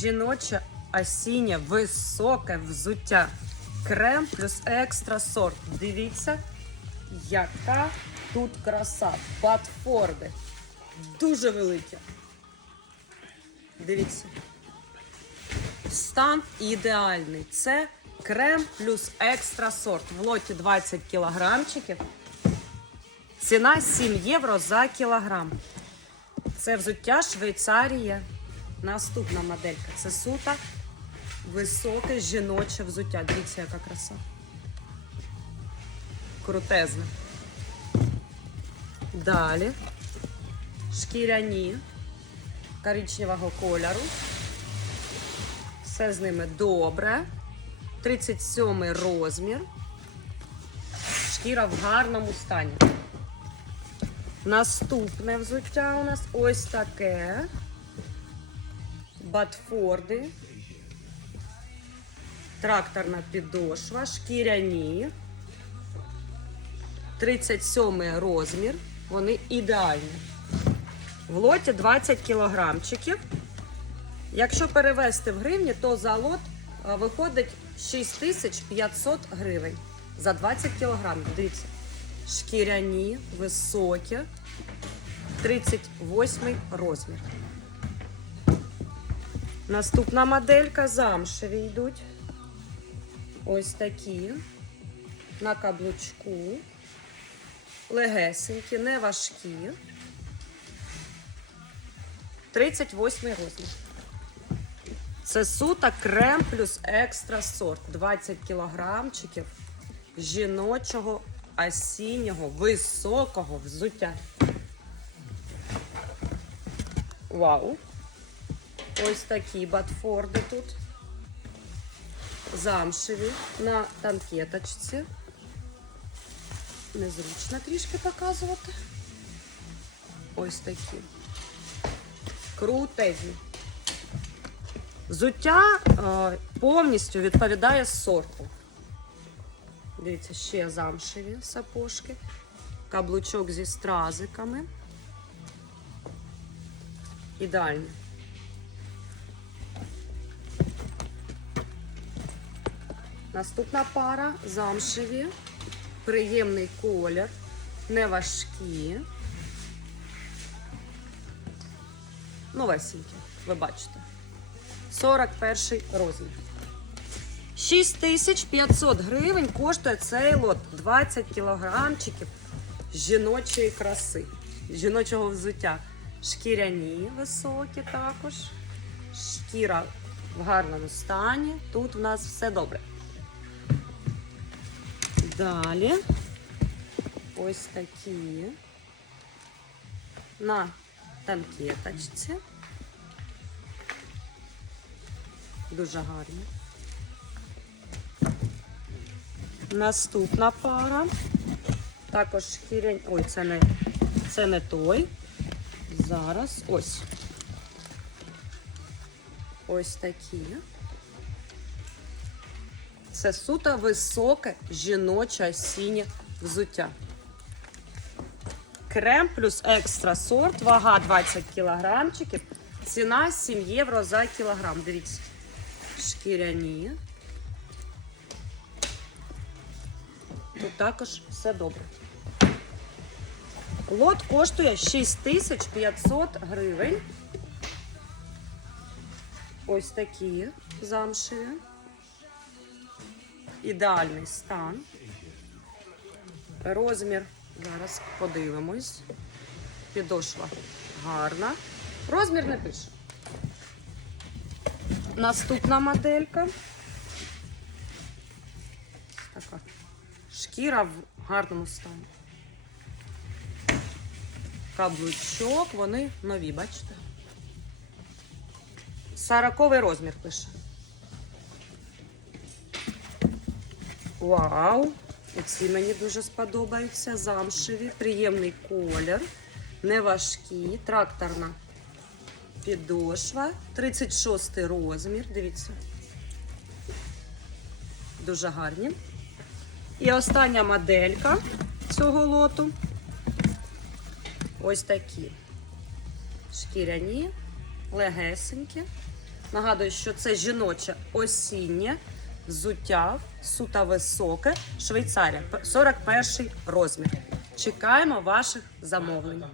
Жіноче осіннє високе взуття. Крем плюс екстра сорт. Дивіться, яка тут краса. Батфорди. Дуже великі. Дивіться. Стан ідеальний. Це крем плюс екстра сорт. В лоті 20 кілограмчиків. Ціна 7 євро за кілограм. Це взуття Швейцарія. Наступна моделька. Це суто високе жіноче взуття. Дивіться, яка краса. Крутезне. Далі. Шкіряні коричневого кольору. Все з ними добре. 37 розмір. Шкіра в гарному стані. Наступне взуття у нас ось таке. Батфорди. Тракторна підошва, шкіряні. 37 розмір. Вони ідеальні. В лоті 20 кілограмчиків. Якщо перевести в гривні, то за лот виходить 6500 гривень за 20 кілограмів. Дивіться, шкіряні, високі, 38 розмір. Наступна моделька замшеві йдуть. Ось такі. На каблучку. Легесенькі, не важкі. 38 розмір. Це суто крем плюс екстра сорт. 20 кілограмчиків жіночого осіннього високого взуття. Вау! Ось такі батфорди тут. Замшеві на танкеточці. Незручно трішки показувати. Ось такі. Крутезні. Взуття е, повністю відповідає сорту. Дивіться, ще замшеві сапожки. Каблучок зі стразиками. Ідеальні. Наступна пара замшеві. Приємний колір. Не важкі. Новесенькі, ви бачите. 41 розмір. 6500 гривень коштує цей лот 20 кілограмчиків жіночої краси, жіночого взуття. Шкіряні високі також. Шкіра в гарному стані. Тут в нас все добре. Далі ось такі на танкеточці. Дуже гарні. Наступна пара. Також шкірянь. Ой, це не, це не той. Зараз ось. Ось такі. Це суто високе жіноче осіннє взуття. Крем плюс екстра сорт, вага 20 кілограмчиків. Ціна 7 євро за кілограм. Дивіться. Шкіряні. Тут також все добре. Лот коштує 6500 гривень. Ось такі замшеві. Ідеальний стан. Розмір. Зараз подивимось. Підошва гарна. Розмір не пише. Наступна моделька. Така. Шкіра в гарному стані. Каблучок, вони нові, бачите? Сороковий розмір пише. Вау! Оці мені дуже сподобаються. Замшеві, приємний колір, не важкі, тракторна підошва, 36 розмір. Дивіться. Дуже гарні. І остання моделька цього лоту. Ось такі шкіряні, легесенькі. Нагадую, що це жіноче осіннє взуття, сута високе, Швейцарія, 41 розмір. Чекаємо ваших замовлень.